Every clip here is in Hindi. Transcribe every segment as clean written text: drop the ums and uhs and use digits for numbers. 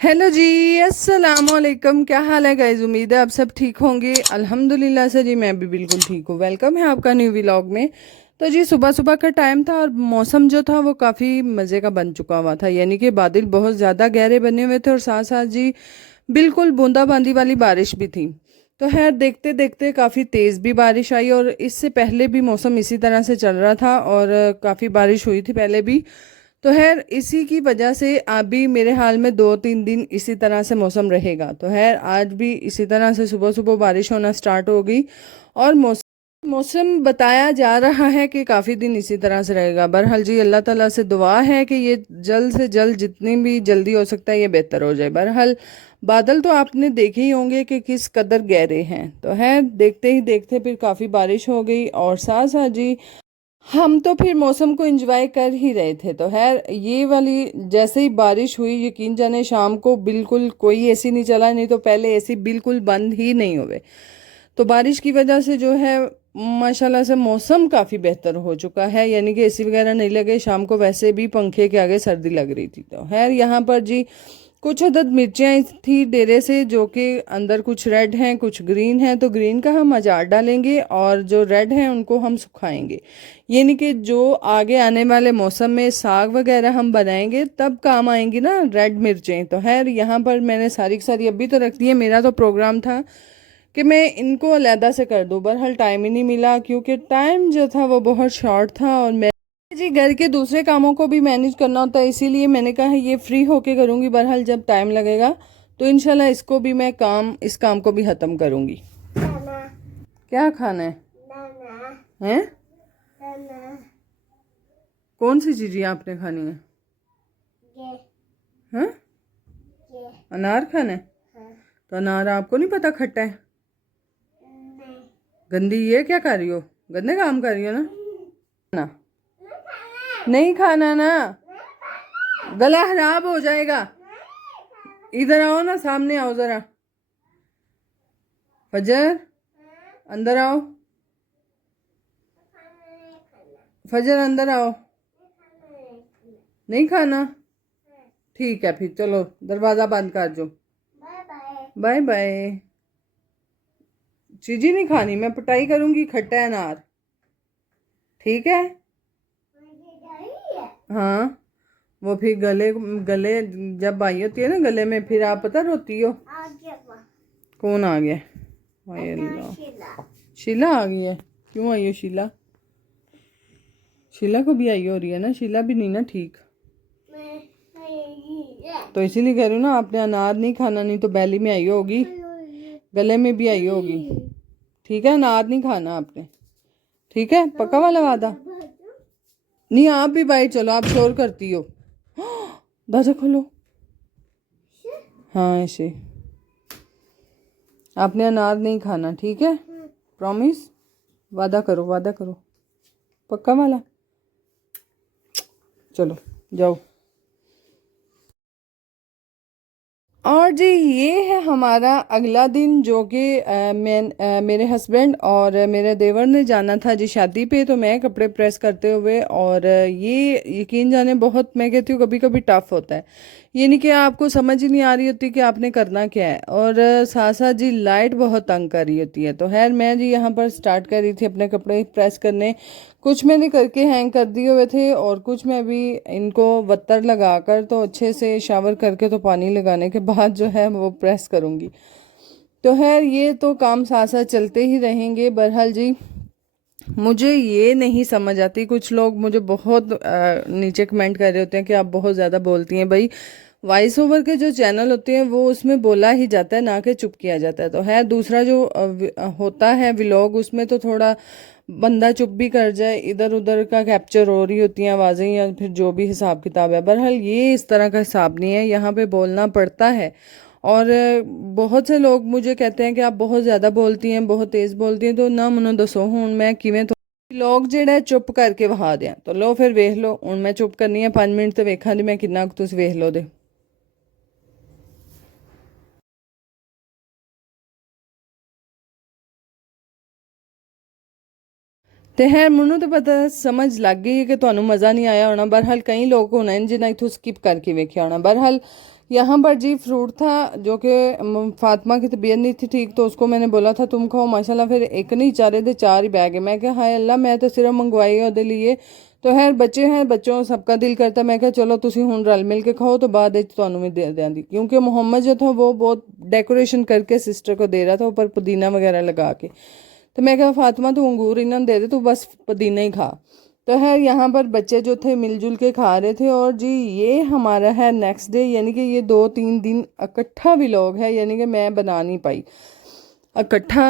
हेलो जी। अस्सलाम वालेकुम। क्या हाल है गाइज? उम्मीद है आप सब ठीक होंगे। अल्हम्दुलिल्लाह से जी मैं भी बिल्कुल ठीक हूँ। वेलकम है आपका न्यू व्लॉग में। तो जी सुबह सुबह का टाइम था और मौसम जो था वो काफ़ी मज़े का बन चुका हुआ था, यानी कि बादल बहुत ज़्यादा गहरे बने हुए थे और साथ साथ जी बिल्कुल बूंदाबांदी वाली बारिश भी थी। तो खैर देखते देखते काफ़ी तेज़ भी बारिश आई और इससे पहले भी मौसम इसी तरह से चल रहा था और काफ़ी बारिश हुई थी पहले भी। तो खैर इसी की वजह से अभी मेरे हाल में 2-3 दिन इसी तरह से मौसम रहेगा। तो खैर आज भी इसी तरह से सुबह सुबह बारिश होना स्टार्ट हो गई और मौसम मौसम बताया जा रहा है कि काफ़ी दिन इसी तरह से रहेगा। बहरहाल जी अल्लाह ताला से दुआ है कि ये जल्द से जल्द जितनी भी जल्दी हो सकता है ये बेहतर हो जाए। बहरहाल बादल तो आपने देखे ही होंगे कि किस कदर गहरे हैं। तो है देखते ही देखते फिर काफ़ी बारिश हो गई और साथ साथ जी हम तो फिर मौसम को एंजॉय कर ही रहे थे। तो खैर ये वाली जैसे ही बारिश हुई यकीन जाने शाम को बिल्कुल कोई एसी नहीं चला, नहीं तो पहले एसी बिल्कुल बंद ही नहीं हुए। तो बारिश की वजह से जो है माशाल्लाह से मौसम काफ़ी बेहतर हो चुका है, यानी कि एसी वगैरह नहीं लगे। शाम को वैसे भी पंखे के आगे सर्दी लग रही थी। तो खैर यहाँ पर जी कुछ अदद मिर्चियाँ थी डेरे से, जो कि अंदर कुछ रेड हैं कुछ ग्रीन हैं। तो ग्रीन का हम अचार डालेंगे और जो रेड हैं उनको हम सुखाएंगे, यानी कि जो आगे आने वाले मौसम में साग वगैरह हम बनाएंगे तब काम आएंगी ना रेड मिर्चें। तो खैर यहाँ पर मैंने सारी की सारी अभी तो रख दी है। मेरा तो प्रोग्राम था कि मैं इनको अलहदा से कर दूं, बहरहाल टाइम ही नहीं मिला क्योंकि टाइम जो था वो बहुत शॉर्ट था और मैं जी घर के दूसरे कामों को भी मैनेज करना होता है, इसीलिए मैंने कहा ये फ्री होके करूँगी। बहरहाल जब टाइम लगेगा तो इंशाल्लाह इसको भी मैं इस काम को भी ख़त्म करूँगी। क्या खाना है? हैं? कौन सी चीज़ें आपने खानी है? हैं? अनार खाना है? तो अनार आपको नहीं पता खट्टा है? गंदी ये क्या कर रही हो? गंदे काम कर रही हो ना? ना नहीं खाना ना, गला खराब हो जाएगा। इधर आओ ना, सामने आओ जरा। फजर अंदर आओ, फजर अंदर आओ। नहीं खाना? ठीक है फिर चलो दरवाजा बंद कर दो। Bye bye. चीजी नहीं खानी, मैं पिटाई करूंगी। खट्टा है अनार, ठीक है? हाँ वो फिर गले गले जब आई होती है ना गले में, फिर आप पता रोती हो। कौन आ गया? हाय अल्लाह, शीला आ गई है। क्यों आई हो शीला? शीला को भी आई हो रही है ना, शीला भी नहीं ना ठीक। तो इसीलिए कह रही हूँ ना, आपने अनार नहीं खाना, नहीं तो बैली में आई होगी, गले में भी आई होगी। ठीक है अनार नहीं खाना आपने, ठीक है? पक्का वाला वादा? नहीं आप भी बाहर चलो, आप शोर करती हो। दरवाजा खोलो। हाँ ऐसे आपने अनार नहीं खाना, ठीक है? प्रॉमिस? वादा करो, वादा करो, पक्का वाला। चलो जाओ। और जी ये है हमारा अगला दिन, जो कि मेरे हस्बैंड और मेरे देवर ने जाना था जी शादी पे। तो मैं कपड़े प्रेस करते हुए और ये यकीन जाने बहुत, मैं कहती हूँ कभी कभी टफ होता है, यानी कि आपको समझ ही नहीं आ रही होती कि आपने करना क्या है। और साथ साथ जी लाइट बहुत तंग कर रही होती है। तो खैर मैं जी यहाँ पर स्टार्ट कर रही थी अपने कपड़े प्रेस करने। कुछ मैंने करके हैंग कर दिए हुए थे और कुछ मैं भी इनको वत्तर लगाकर तो अच्छे से शावर करके तो पानी लगाने के बाद जो है वो प्रेस करूँगी। तो खैर ये तो काम साथ साथ चलते ही रहेंगे। बहरहाल जी मुझे ये नहीं समझ आती, कुछ लोग मुझे बहुत नीचे कमेंट कर रहे होते हैं कि आप बहुत ज़्यादा बोलती हैं। भाई वॉइस ओवर के जो चैनल होते हैं वो उसमें बोला ही जाता है, ना कि चुप किया जाता है। तो है दूसरा जो होता है व्लॉग, उसमें तो थोड़ा बंदा चुप भी कर जाए, इधर उधर का कैप्चर हो रही होती हैं आवाज़ें या फिर जो भी हिसाब किताब है। बहरहाल ये इस तरह का हिसाब नहीं है, यहाँ पे बोलना पड़ता है। और बहुत से लोग मुझे कहते हैं कि आप बहुत ज़्यादा बोलती हैं, बहुत तेज़ बोलती हैं। तो ना मनो दसो हूँ मैं किवें तो लोग जेड़ा चुप करके वहा दें। तो लो फिर वेख लो, हूँ मैं चुप करनी है 5 मिनट तो वेखा दी मैं किन्ना कुछ तुम वेख लो दे। ਤੇ ਹੈ ਮੈਨੂੰ ਤਾਂ ਪਤਾ ਸਮਝ ਲੱਗ ਗਈ ਹੈ ਕਿ ਤੁਹਾਨੂੰ ਮਜ਼ਾ ਨਹੀਂ ਆਇਆ ਹੋਣਾ। ਬਹਰਹਾਲ ਕਈ ਲੋਕ ਹੋਣੇ ਨੇ ਜਿਨ੍ਹਾਂ ਇਥੋਂ ਸਕਿਪ ਕਰਕੇ ਵੇਖਿਆ ਹੋਣਾ। ਬਹਰਹਾਲ यहाँ पर जी फ्रूट था जो कि फातिमा की तबीयत नहीं थी ठीक, तो उसको मैंने बोला था तुम खाओ, माशाल्लाह फिर एक नहीं चारे थे 4 ही बैग है। मैं क्या हाय अल्लाह, मैं तो सिर्फ मंगवाई ਉਹਦੇ लिए। तो खैर बच्चे हैं, बच्चों सबका दिल करता, मैं क्या चलो तुसी हुन रल मिल के खाओ, तो बाद ਤੁਹਾਨੂੰ भी दे देंदी, क्योंकि मोहम्मद जो था वो बहुत डेकोरेशन करके सिस्टर को दे रहा था ऊपर पुदीना वगैरह लगा के। तो मैं कहा फातिमा तू अंगूर इन्होंने दे दे, तू बस पुदीना ही खा। तो है यहाँ पर बच्चे जो थे मिलजुल के खा रहे थे। और जी ये हमारा है नेक्स्ट डे, यानी कि ये 2-3 दिन इकट्ठा व्लॉग है, यानी कि मैं बना नहीं पाई, इकट्ठा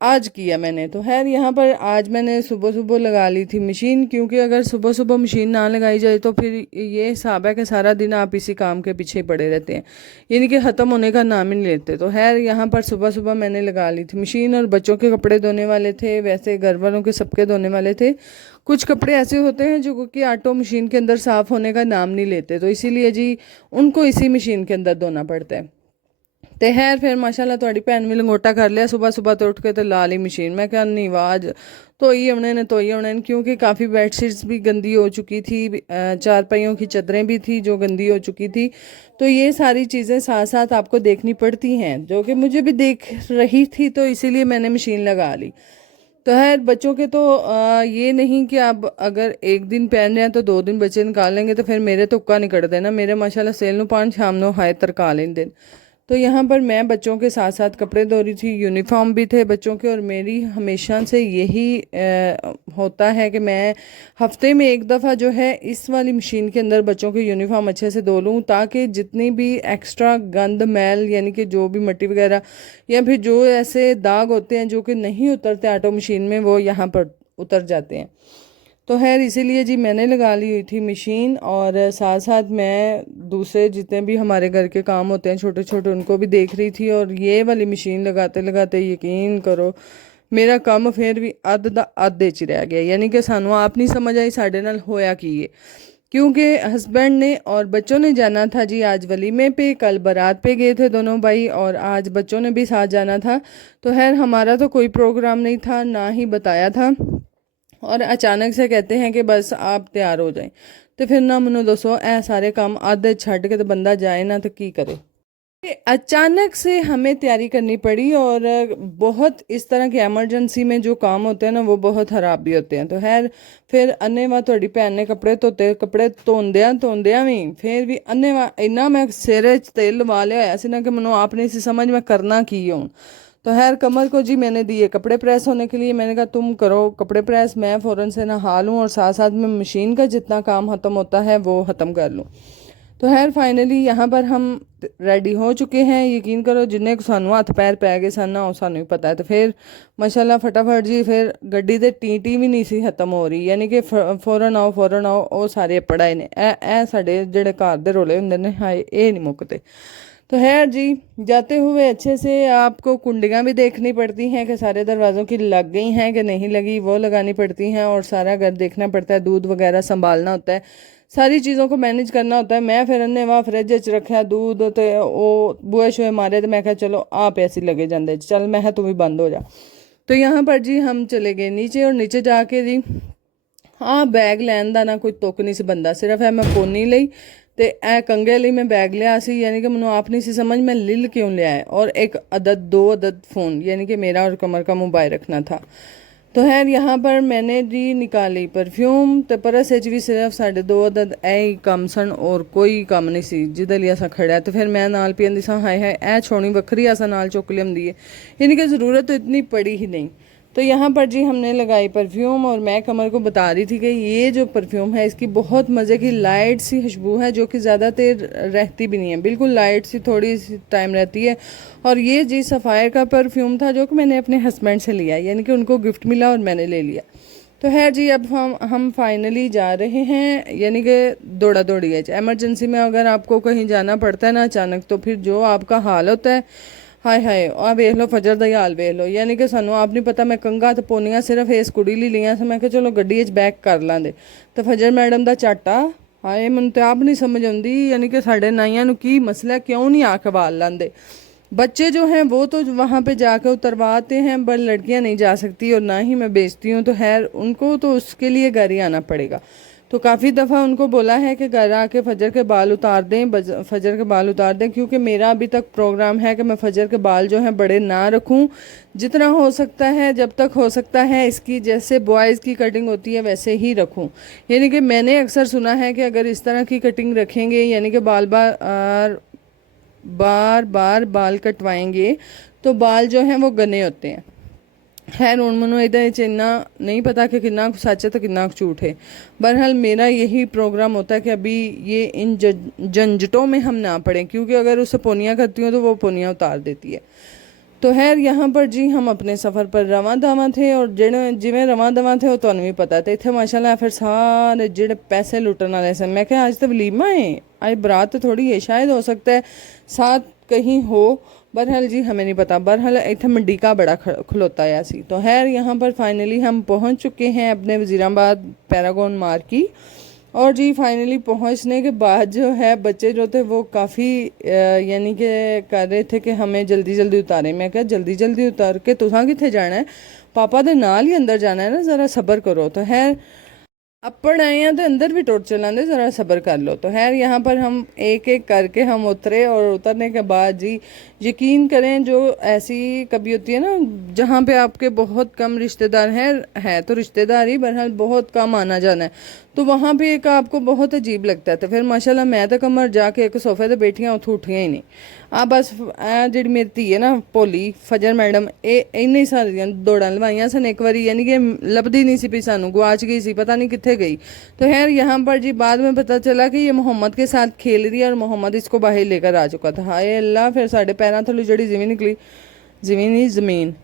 आज किया मैंने। तो खैर यहाँ पर आज मैंने सुबह सुबह लगा ली थी मशीन, क्योंकि अगर सुबह सुबह मशीन ना लगाई जाए तो फिर ये हिसाब है कि सारा दिन आप इसी काम के पीछे पड़े रहते हैं, यानी कि ख़त्म होने का नाम ही नहीं लेते। तो खैर यहाँ पर सुबह सुबह मैंने लगा ली थी मशीन, और बच्चों के कपड़े धोने वाले थे, वैसे घर वालों के सबके धोने वाले थे। कुछ कपड़े ऐसे होते हैं जो कि ऑटो मशीन के अंदर साफ़ होने का नाम नहीं लेते, तो इसीलिए जी उनको इसी मशीन के अंदर धोना पड़ता है। तो खैर फिर माशाल्लाह थोड़ी भैन भी लंगोटा कर लिया सुबह सुबह, तो उठ के तो ला ली मशीन। मैं क्या नहीं आवाज धोई होने ने धोई होने ने, क्योंकि काफ़ी बेडशीट्स भी गंदी हो चुकी थी, चारपाइयों की चादरें भी थी जो गंदी हो चुकी थी। तो ये सारी चीज़ें साथ साथ आपको देखनी पड़ती हैं, जो कि मुझे भी देख रही थी, तो इसीलिए मैंने मशीन लगा ली। तो है बच्चों के तो ये नहीं कि आप अगर एक दिन पहन रहे हैं तो 2 दिन बच्चे निकाल लेंगे, तो फिर मेरे तो उक्का नहीं कट देना, मेरे माशाल्लाह सेल नु 5 शाम नो हाय तरका लेंदे। तो यहाँ पर मैं बच्चों के साथ साथ कपड़े धो रही थी, यूनिफॉर्म भी थे बच्चों के। और मेरी हमेशा से यही होता है कि मैं हफ्ते में एक दफ़ा जो है इस वाली मशीन के अंदर बच्चों के यूनिफॉर्म अच्छे से धो लूँ, ताकि जितनी भी एक्स्ट्रा गंद मैल, यानी कि जो भी मिट्टी वगैरह या फिर जो ऐसे दाग होते हैं जो कि नहीं उतरते ऑटो मशीन में, वो यहाँ पर उतर जाते हैं। तो खैर इसीलिए जी मैंने लगा ली हुई थी मशीन, और साथ साथ मैं दूसरे जितने भी हमारे घर के काम होते हैं छोटे छोटे उनको भी देख रही थी। और ये वाली मशीन लगाते लगाते यकीन करो मेरा काम फिर भी अध दा अधे च रह गया, यानी कि सानू आप नहीं समझ आई साढ़े नाल होया की है। क्योंकि हस्बैंड ने और बच्चों ने जाना था जी आज वलीमे पे, कल बारात पे गए थे दोनों भाई, और आज बच्चों ने भी साथ जाना था। तो खैर हमारा तो कोई प्रोग्राम नहीं था, ना ही बताया था, और अचानक से कहते हैं कि बस आप तैयार हो जाएं। तो फिर ना मनो दसो ए सारे काम आधे छड़ के तो बंदा जाए ना तो की करे। अचानक से हमें तैयारी करनी पड़ी, और बहुत इस तरह की एमरजेंसी में जो काम होते हैं ना वो बहुत ख़राब भी होते हैं। तो खैर फिर अन्नेवा थोड़ी भैन ने कपड़े धोते, कपड़े धोंदिया भी फिर भी अन्नेवा इन्ना मैं सिरे च तेल लवा लिया ऐसे ना कि मनो आप नहीं सी समझ में करना की हूँ। तो खैर कमर को जी मैंने दिए कपड़े प्रेस होने के लिए, मैंने कहा तुम करो कपड़े प्रेस, मैं फ़ौरन से नहा लूँ और साथ साथ में मशीन का जितना काम ख़त्म होता है वो ख़त्म कर लूँ। तो खैर फाइनली यहाँ पर हम रेडी हो चुके हैं। यकीन करो जिन्हें सानू हथ पैर पै गए सन ना सानू ही पता है। तो फिर माशाल्लाह फटाफट जी फिर गड्डी ते टी भी नहीं सी खत्म हो रही, यानी कि फौरन आओ वो सारे पड़ाए ने ए साढ़े जेड़े घर दे रोले होंदे ने हाय ये नहीं मुकते। तो खैर जी जाते हुए अच्छे से आपको कुंडियाँ भी देखनी पड़ती हैं कि सारे दरवाज़ों की लग गई हैं कि नहीं लगी, वो लगानी पड़ती हैं, और सारा घर देखना पड़ता है, दूध वगैरह संभालना होता है, सारी चीज़ों को मैनेज करना होता है। मैं फिर अन्ने वहाँ फ्रिज च रखा दूध, तो वो बुए शुए मारे, तो मैं कहा चलो आप ऐसे लगे जाते चल, मैं तू भी बंद हो जा। तो यहाँ पर जी हम चले गए नीचे, और नीचे जाके जी हाँ बैग लैन का ना कोई तुक नहीं सी बनता, सिर्फ है मैं पोनी ली तो ए कंगे लिए मैं बैग लिया सी, यानी कि मैंने आप नहीं सी समझ मैं लिल क्यों लिया है, और एक अदद 2 अदद फ़ोन यानी कि मेरा और कमर का मोबाइल रखना था। तो खैर यहाँ पर मैंने जी निकाली परफ्यूम, तो परस भी सिर्फ 2.5 अदद ए कम सन, और कोई कम नहीं सी जिदे लिए असा खड़ा। तो फिर मैं नाल पियंदी सा हाय हाय ए छोनी वक्री असा नाल चुक लियांदी है, यानी कि ज़रूरत तो इतनी पड़ी ही नहीं। तो यहाँ पर जी हमने लगाई परफ्यूम, और मैं कमर को बता रही थी कि ये जो परफ्यूम है इसकी बहुत मज़े की लाइट सी खुशबू है, जो कि ज़्यादा देर रहती भी नहीं है, बिल्कुल लाइट सी थोड़ी सी टाइम रहती है। और ये जी सफ़ायर का परफ्यूम था जो कि मैंने अपने हस्बैंड से लिया, यानी कि उनको गिफ्ट मिला और मैंने ले लिया। तो खैर जी अब हम फाइनली जा रहे हैं, यानी कि दौड़ा दौड़ी है। एमरजेंसी में अगर आपको कहीं जाना पड़ता है ना अचानक, तो फिर जो आपका हाल होता है हाय हाय आ वेख लो फजर का ही हाल वेख लो, यानी कि सानू आप नहीं पता मैं कंघा तो पोनियां सिर्फ इस कुड़ी ली लिया, मैं कहा चलो गड्डी बैक कर लांदे। तो फजर मैडम का चाटा हाय मैनू तो आप नहीं समझ आती, यानी कि साढ़े नाइयां की मसला क्यों नहीं आके बाल लांदे। बच्चे जो हैं वो तो वहाँ पे जाकर उतरवाते हैं, पर लड़कियाँ नहीं जा सकती, और ना ही मैं बेचती हूँ। तो खैर उनको तो उसके लिए घर ही आना पड़ेगा। तो काफ़ी दफ़ा उनको बोला है कि घर आके फजर के बाल उतार दें, फजर के बाल उतार दें, क्योंकि मेरा अभी तक प्रोग्राम है कि मैं फजर के बाल जो हैं बड़े ना रखूं, जितना हो सकता है, जब तक हो सकता है इसकी जैसे बॉयज़ की कटिंग होती है वैसे ही रखूं। यानी कि मैंने अक्सर सुना है कि अगर इस तरह की कटिंग रखेंगे, यानी कि बार बार बाल कटवाएंगे तो बाल जो हैं वो घने होते हैं। खैर हूँ मैं ये इन्ना नहीं पता कि कितना सच है तो कितना झूठ है। बहरहाल मेरा यही प्रोग्राम होता है कि अभी ये इन झंझटों में हम ना पड़ें, क्योंकि अगर उसे पोनियाँ करती हूँ तो वो पोनियाँ उतार देती है। तो खैर यहाँ पर जी हम अपने सफ़र पर रवां दवां थे, और जिमें रवां दवां थे वो तुहानू भी पता थे, इतने माशाल्लाह फिर सारे जेड़े पैसे लुटन वाले सन। मैं क्या आज तो वलीमा है, आज बरात थोड़ी है, शायद हो सकता है साथ कहीं हो, बहरहाल जी हमें नहीं पता। बहरहाल इतना मंडीका बड़ा खलोता है सी। तो खैर यहाँ पर फाइनली हम पहुँच चुके हैं अपने वज़ीराबाद पैरागॉन मार्क की। और जी फाइनली पहुंचने के बाद जो है बच्चे जो थे वो काफ़ी यानी कि कर रहे थे कि हमें जल्दी जल्दी उतारें। मैं क्या जल्दी जल्दी उतार के तुसां किथे जाना है, पापा दे नाल ही अंदर जाना है ना, ज़रा सब्र करो। तो खैर अपन आए हैं तो अंदर भी टोट चलाते, ज़रा सब्र कर लो। तो खैर यहाँ पर हम एक एक करके हम उतरे, और उतरने के बाद जी यकीन करें, जो ऐसी कभी होती है ना जहाँ पे आपके बहुत कम रिश्तेदार हैं, है तो रिश्तेदार ही, बहरहाल बहुत कम आना जाना है, तो वहाँ पे एक आपको बहुत अजीब लगता है। तो फिर माशाल्लाह मैं तो कमर जाके एक सोफे ते बैठियां, उत्थों उठियां ही नहीं। बस जी मेरी धी है ना भोली फजर मैडम, इन्नी सारियां दौड़ां लवाइयां सन एक बारी, यानी कि लभदी नहीं सी पई, सानू गुआच गई सी, पता नहीं कितने गई। तो खैर यहाँ पर जी बाद में पता चला कि ये मोहम्मद के साथ खेल रही है, और मोहम्मद इसको बाहर लेकर आ चुका था। हाय अल्लाह, फिर साढ़े पैरों थल्लों जड़ी जिमी निकली, जिमी नहीं ज़मीन,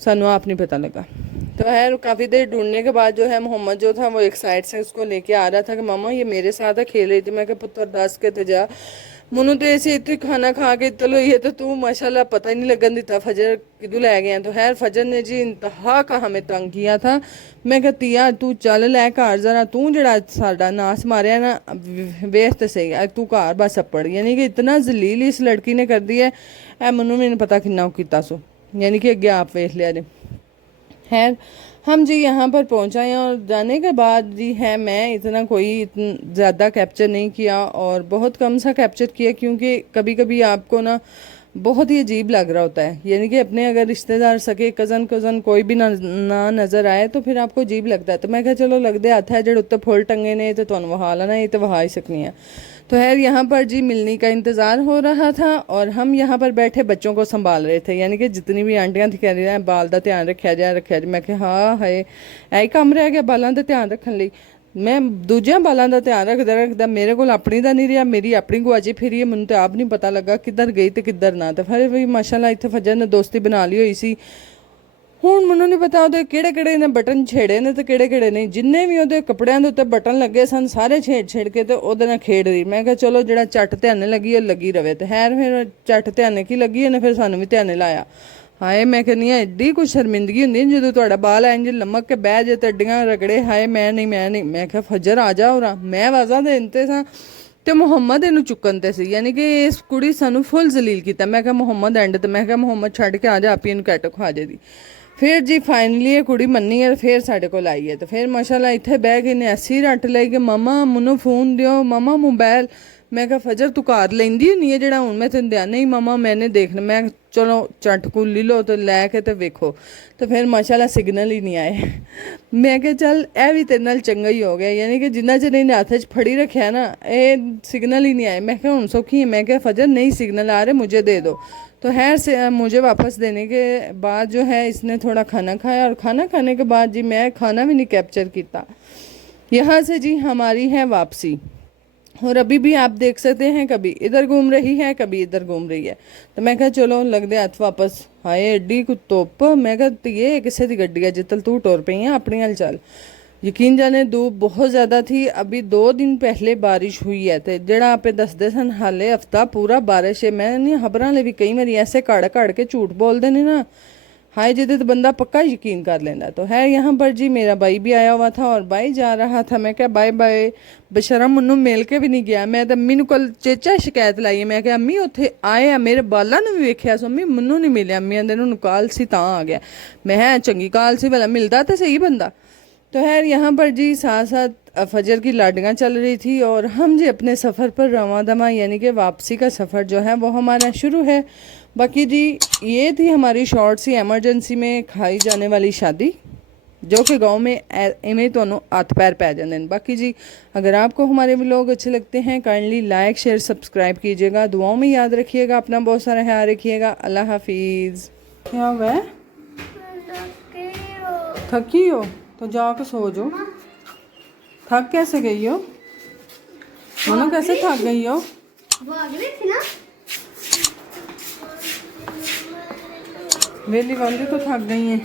सानू आप नहीं पता लगा। तो खैर काफ़ी देर ढूंढने के बाद जो है मोहम्मद जो था वो एक साइड से उसको लेके आ रहा था कि मामा ये मेरे साथ है, खेल रही थी। मैं क्या पुत्र दस के ते जा, मनु तो ऐसे इतनी खाना खा के चलो, ये तो तू माशाल्लाह पता ही नहीं लगन दिता फजर किदू लै गया। तो खैर फजर ने जी इंतहा का हमें तंग किया था। मैं कहती यार तू चल लै घर, जरा तू जड़ा साडा नास मारिया ना वेख तो सही, तू घर बस अपड़, यानी कि इतना जलील इस लड़की ने कर दिया है, मनु मैंने पता किन्ना किता सो, यानी कि अगे आप वेख लिया ने। खैर हम जी यहाँ पर पहुँचाए, और जाने के बाद जी है मैं इतना कोई ज़्यादा कैप्चर नहीं किया, और बहुत कम सा कैप्चर किया, क्योंकि कभी कभी आपको ना बहुत ही अजीब लग रहा होता है, यानी कि अपने अगर रिश्तेदार सके कज़न कोई भी ना नज़र आए तो फिर आपको अजीब लगता है। तो मैं क्या चलो लगते हथ है जो उत्ते फुल टंगे ने तो तुहानू वहा लेना, ये तो वहा ही सकनी है। तो खैर यहाँ पर जी मिलनी का इंतज़ार हो रहा था, और हम यहाँ पर बैठे बच्चों को संभाल रहे थे, यानी कि जितनी भी आंटियां थी कह रही हैं बाल का ध्यान रखा जाए रखा जाए। मैं क्या हाँ है यही काम रह गया बालों का ध्यान रखने ਲਈ। मैं दूजिया बालों का ध्यान रखदा रखदा मेरे को अपनी का नहीं रहा, मेरी अपनी गुआची फिरी है, मैंने तो आप नहीं पता लगा किधर गई तो किधर ना। तो फिर भी माशाल्लाह इतने फजर ने दोस्ती बना ली हुई सी। ਹੁਣ ਮੈਨੂੰ नहीं पता ਉਹਦੇ ਕਿਹੜੇ ਕਿਹੜੇ ਨੇ ਬਟਨ ਛੇੜੇ ਨੇ ਤੇ ਕਿਹੜੇ ਕਿਹੜੇ ਨਹੀਂ, ਜਿੰਨੇ ਵੀ ਉਹਦੇ ਕੱਪੜਿਆਂ ਦੇ ਉੱਤੇ ਬਟਨ ਲੱਗੇ ਸਨ ਸਾਰੇ ਛੇੜ ਕੇ ਤੇ ਉਹਦੇ ਨਾਲ ਖੇਡ ਰਹੀ। ਮੈਂ ਕਿਹਾ ਚਲੋ ਜਿਹੜਾ ਝੱਟ ਧਿਆਨੇ ਲੱਗੀ ਉਹ ਲੱਗੀ ਰਵੇ। ਤੇ ਖੈਰ ਫਿਰ ਝੱਟ ਧਿਆਨੇ ਕੀ ਲੱਗੀ ਉਹਨੇ ਫਿਰ ਸਾਨੂੰ ਵੀ ਧਿਆਨੇ ਲਾਇਆ। ਹਾਏ ਮੈਂ ਕਹਿੰਦੀ ਹਾਂ ਐਡੀ ਕੁਛ ਸ਼ਰਮਿੰਦਗੀ ਹੁੰਦੀ ਜਦੋਂ ਤੁਹਾਡਾ ਬਾਲ ਇੰਜ ਲਮਕ ਕੇ ਬਹਿ ਜੇ ਤੇ ਅੱਡੀਆਂ ਰਗੜੇ। ਹਾਏ ਮੈਂ ਨਹੀਂ। ਮੈਂ ਕਿਹਾ ਫਜਰ ਆ ਜਾ ਉਰਾ, ਮੈਂ ਆਵਾਜ਼ਾਂ ਦੇਣ ਸਾਂ ਤੇ ਮੁਹੰਮਦ ਇਹਨੂੰ ਚੁੱਕਣ ਤੇ ਸੀ, ਯਾਨੀ ਕਿ ਇਸ ਕੁੜੀ ਸਾਨੂੰ ਫੁੱਲ ਜ਼ਲੀਲ ਕੀਤਾ। ਮੈਂ ਕਿਹਾ ਮੁਹੰਮਦ ਐਂਡ ਤੇ ਮੈਂ ਕਿਹਾ ਮੁਹੰਮਦ ਛੱਡ ਕੇ ਆ ਜਾ, ਆਪੀ ਇਹਨੂੰ ਕੈਟ ਖਵਾ ਜੇ ਦੀ। फिर जी फाइनली ये कुड़ी मन्नी है, फिर साढ़े को आई है। तो फिर माशाल्लाह इतने बह के इन्हें ऐसी रट लाई कि मामा मैनू फोन दियो, मामा मोबाइल। मैं कहा फजर तू घर लेंदी नहीं है जड़ा हूँ मैं तेन दिया, नहीं मामा मैंने देखना। मैं चलो झट कुली लो तो लैके तो वेखो। तो फिर माशाल्लाह सिग्नल ही नहीं आए। मैं क्या चल यह भी तेरे नाल चंगा ही हो गया, यानी कि जिन्ना चिर इन्हें हथ च फड़ी रखा ना ये सिग्नल ही नहीं आए। मैं क्या हूँ सौखी है। मैं क्या फजर नहीं सिग्नल आ रहे मुझे दे दो। तो खैर से मुझे वापस देने के बाद जो है इसने थोड़ा खाना खाया, और खाना खाने के बाद जी मैं खाना भी नहीं कैप्चर किया। यहाँ से जी हमारी है वापसी, और अभी भी आप देख सकते हैं कभी इधर घूम रही है कभी इधर घूम रही है। तो मैं कहा चलो लगते हथ वापस। हाए एड्डी को धुप, मैं कहा ये किसी की गड्डी है जितल तू टुर पई है अपनी हल चल। यकीन जाने धूप बहुत ज़्यादा थी। अभी 2 दिन पहले बारिश हुई है, तो जड़ा आपे दसदे सन हाले हफ्ता पूरा बारिश है। मैं नहीं खबरों ले भी कई बारी ऐसे कड़ के झूठ बोलते हैं ना, हाय जिदे तो बंदा पक्का यकीन कर लेंदा। तो है यहाँ पर जी मेरा भाई भी आया हुआ था, और भाई जा रहा था। मैं क्या बाय बाय बेशरम मनु मिल के भी नहीं गया। मैं तो अम्मी कल चेचा शिकायत लाई है, मैं क्या अम्मी उत्थे आए आ मेरे बालों ने भी वेख्या सो, अम्मी मनु नहीं मिले। अम्मी आंदे उन्होंने काल सी तां आ गया। मैं चंगी काल सी भला मिलता तो सही बंदा। तो खैर यहाँ पर जी साथ साथ फजर की लाडियाँ चल रही थी और हम जी अपने सफ़र पर रवां दमा, यानी कि वापसी का सफ़र जो है वो हमारा शुरू है। बाकी जी ये थी हमारी शॉर्ट सी एमरजेंसी में खाई जाने वाली शादी, जो कि गांव में इवें तो हथ पैर पै जाते हैं। बाकी जी अगर आपको हमारे व्लॉग अच्छे लगते हैं काइंडली लाइक शेयर सब्सक्राइब कीजिएगा, दुआओं में याद रखिएगा, अपना बहुत सारा ख्याल रखिएगा। अल्लाह हाफिज़। क्या हुआ है? थकी हो तो जाकर सो जाओ। थक कैसे गई हो मनो, कैसे थक गई हो? वेली वाली तो थक गई है।